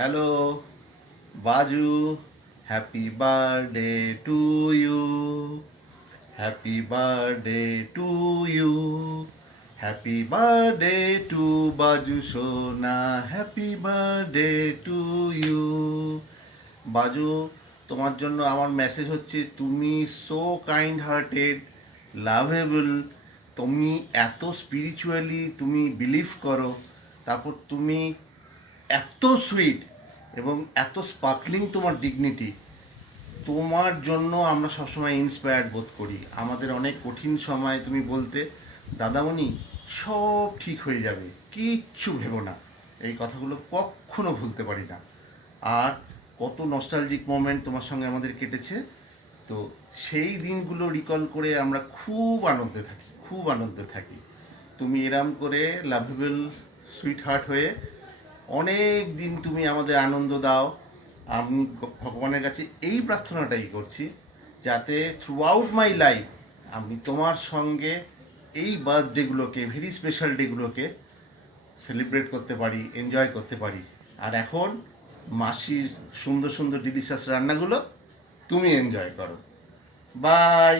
Hello Baju, happy birthday to you, happy birthday to you, happy birthday to Baju সোনা, happy birthday to you. বাজু, তোমার জন্য আমার message হচ্ছে তুমি সো কাইন্ড হার্টেড, লাভেবল, তুমি এত স্পিরিচুয়ালি তুমি বিলিভ করো, তারপর তুমি এত সুইট এবং এত স্পার্কলিং তোমার ডিগনিটি। তোমার জন্য আমরা সবসময় ইন্সপায়ার্ড বোধ করি। আমাদের অনেক কঠিন সময় তুমি বলতে, দাদামণি সব ঠিক হয়ে যাবে, কিচ্ছু ভেবো না। এই কথাগুলো কখনো ভুলতে পারি না। আর কত নস্টালজিক মোমেন্ট তোমার সঙ্গে আমাদের কেটেছে, তো সেই দিনগুলো রিকল করে আমরা খুব আনন্দে থাকি, খুব আনন্দে থাকি। তুমি এরম করে লাভেবল সুইট হার্ট হয়ে অনেক দিন তুমি আমাদের আনন্দ দাও। আমি ভগবানের কাছে এই প্রার্থনাটাই করছি, যাতে থ্রু আউট মাই লাইফ আমি তোমার সঙ্গে এই বার্থডেগুলোকে, ভেরি স্পেশাল ডেগুলোকে সেলিব্রেট করতে পারি, এনজয় করতে পারি। আর এখন মাসির সুন্দর সুন্দর ডিলিশিয়াস রান্নাগুলো তুমি এনজয় করো। বাই।